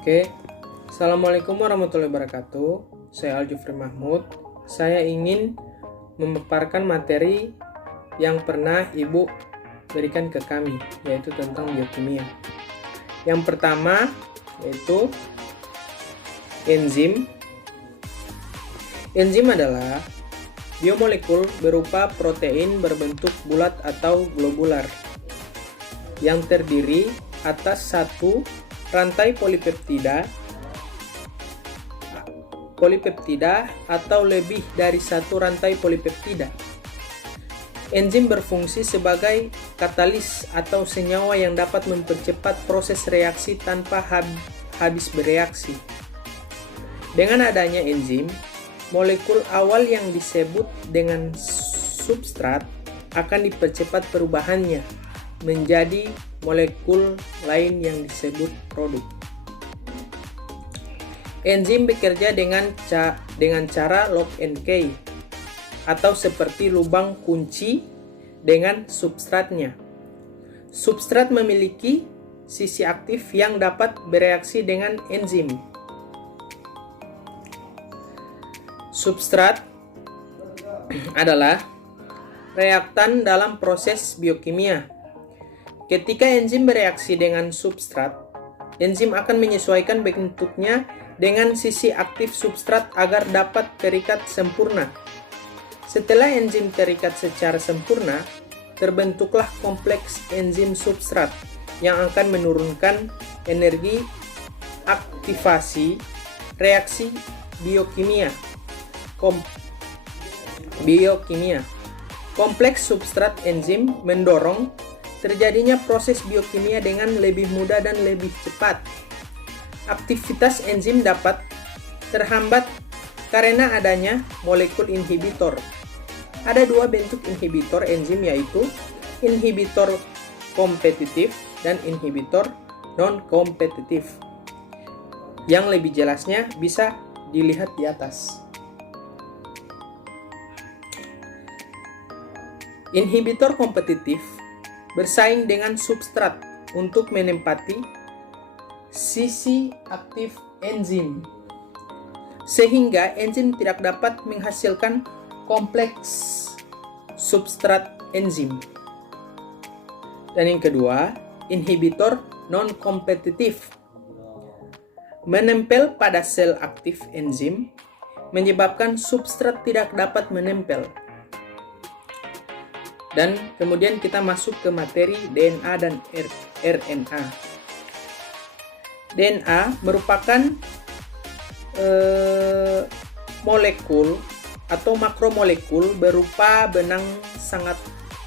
Oke, Assalamualaikum warahmatullahi wabarakatuh. Saya Aljufri Mahmud. Saya ingin memaparkan materi yang pernah Ibu berikan ke kami, yaitu tentang biokimia. Yang pertama yaitu enzim. Enzim adalah biomolekul berupa protein berbentuk bulat atau globular yang terdiri atas satu rantai polipeptida atau lebih dari satu rantai polipeptida. Enzim berfungsi sebagai katalis atau senyawa yang dapat mempercepat proses reaksi tanpa habis bereaksi. Dengan adanya enzim, molekul awal yang disebut dengan substrat akan dipercepat perubahannya menjadi molekul lain yang disebut produk. Enzim bekerja dengan cara lock and key atau seperti lubang kunci dengan substratnya. Substrat memiliki sisi aktif yang dapat bereaksi dengan enzim. Substrat adalah reaktan dalam proses biokimia. Ketika enzim bereaksi dengan substrat, enzim akan menyesuaikan bentuknya dengan sisi aktif substrat agar dapat terikat sempurna. Setelah enzim terikat secara sempurna, terbentuklah kompleks enzim substrat yang akan menurunkan energi aktivasi reaksi biokimia. Kompleks substrat enzim mendorong terjadinya proses biokimia dengan lebih mudah dan lebih cepat. Aktivitas enzim dapat terhambat karena adanya molekul inhibitor. Ada dua bentuk inhibitor enzim, yaitu inhibitor kompetitif dan inhibitor non-kompetitif. Yang lebih jelasnya bisa dilihat di atas. Inhibitor kompetitif bersaing dengan substrat untuk menempati sisi aktif enzim, sehingga enzim tidak dapat menghasilkan kompleks substrat enzim. Dan yang kedua, inhibitor non-kompetitif menempel pada sel aktif enzim, menyebabkan substrat tidak dapat menempel. Dan kemudian kita masuk ke materi DNA dan RNA. DNA merupakan molekul atau makromolekul berupa benang sangat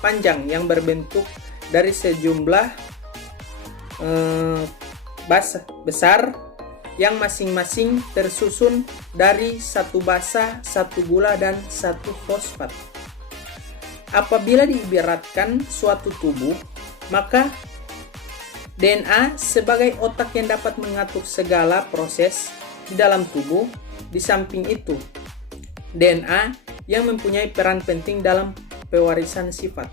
panjang yang berbentuk dari sejumlah besar yang masing-masing tersusun dari satu basa, satu gula, dan satu fosfat. Apabila diibaratkan suatu tubuh, maka DNA sebagai otak yang dapat mengatur segala proses di dalam tubuh. Di samping itu, DNA yang mempunyai peran penting dalam pewarisan sifat.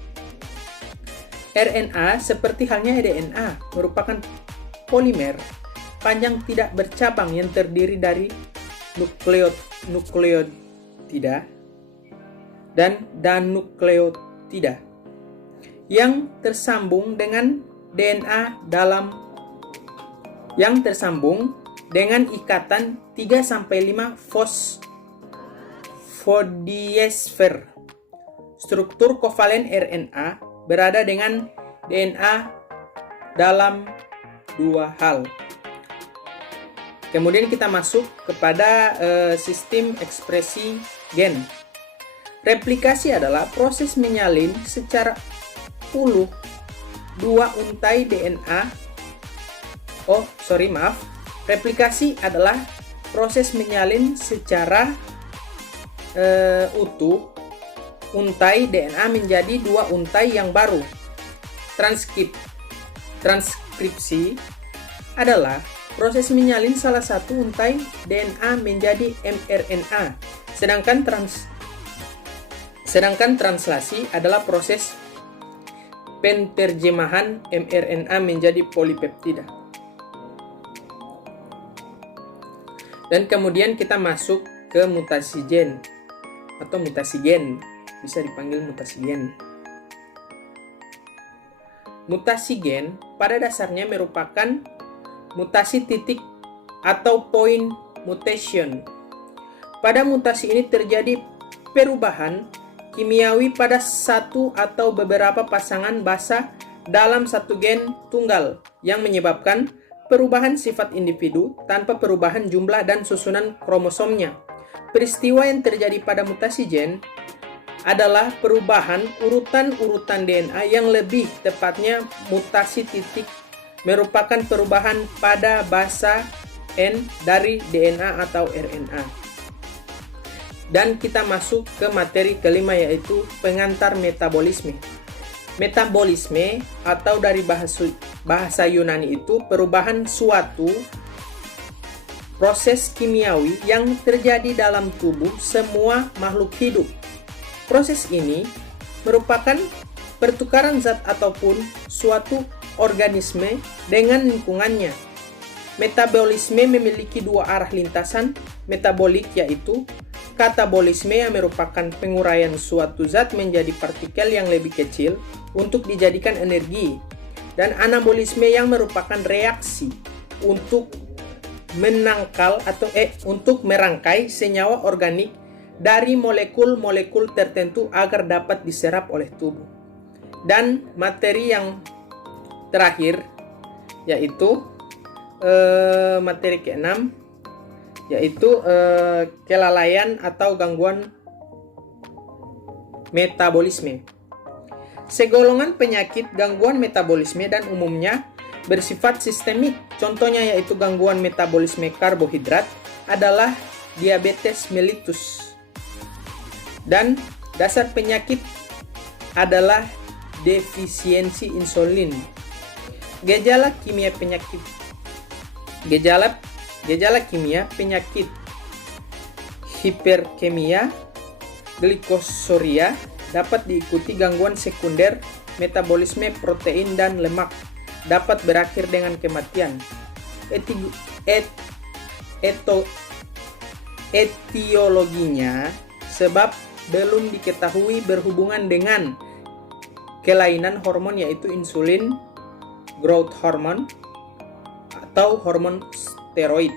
RNA seperti halnya DNA merupakan polimer panjang tidak bercabang yang terdiri dari nukleotida dan danukleotida yang tersambung dengan DNA yang tersambung dengan ikatan 3-5 fosfodiester. Struktur kovalen RNA berada dengan DNA dalam dua hal. Kemudian kita masuk kepada sistem ekspresi gen. Replikasi adalah proses menyalin secara puluh dua untai DNA. Replikasi adalah proses menyalin secara utuh untai DNA menjadi dua untai yang baru. Transkripsi adalah proses menyalin salah satu untai DNA menjadi mRNA. Sedangkan translasi adalah proses penterjemahan mRNA menjadi polipeptida. Dan kemudian kita masuk ke mutasi gen atau mutasi gen, bisa dipanggil mutasi gen. Mutasi gen pada dasarnya merupakan mutasi titik atau point mutation. Pada mutasi ini terjadi perubahan kimiawi pada satu atau beberapa pasangan basa dalam satu gen tunggal yang menyebabkan perubahan sifat individu tanpa perubahan jumlah dan susunan kromosomnya. Peristiwa yang terjadi pada mutasi gen adalah perubahan urutan-urutan DNA, yang lebih tepatnya mutasi titik merupakan perubahan pada basa N dari DNA atau RNA. Dan kita masuk ke materi kelima, yaitu pengantar metabolisme. Metabolisme atau dari bahasa Yunani itu perubahan suatu proses kimiawi yang terjadi dalam tubuh semua makhluk hidup. Proses ini merupakan pertukaran zat ataupun suatu organisme dengan lingkungannya. Metabolisme memiliki dua arah lintasan metabolik, yaitu katabolisme yang merupakan penguraian suatu zat menjadi partikel yang lebih kecil untuk dijadikan energi, dan anabolisme yang merupakan reaksi untuk untuk merangkai senyawa organik dari molekul-molekul tertentu agar dapat diserap oleh tubuh. Dan materi yang terakhir yaitu materi keenam, yaitu kelalaian atau gangguan metabolisme. Segolongan penyakit gangguan metabolisme dan umumnya bersifat sistemik. Contohnya yaitu gangguan metabolisme karbohidrat adalah diabetes mellitus. Dan dasar penyakit adalah defisiensi insulin. Gejala kimia penyakit hiperkemia, glikosuria dapat diikuti gangguan sekunder metabolisme protein dan lemak, dapat berakhir dengan kematian. Etiologinya sebab belum diketahui berhubungan dengan kelainan hormon, yaitu insulin, growth hormone, atau hormon steroid.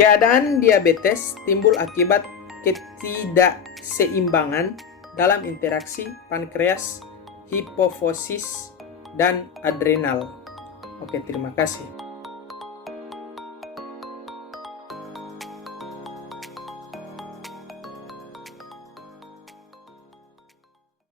Keadaan diabetes timbul akibat ketidakseimbangan dalam interaksi pankreas, hipofisis, dan adrenal. Oke, terima kasih.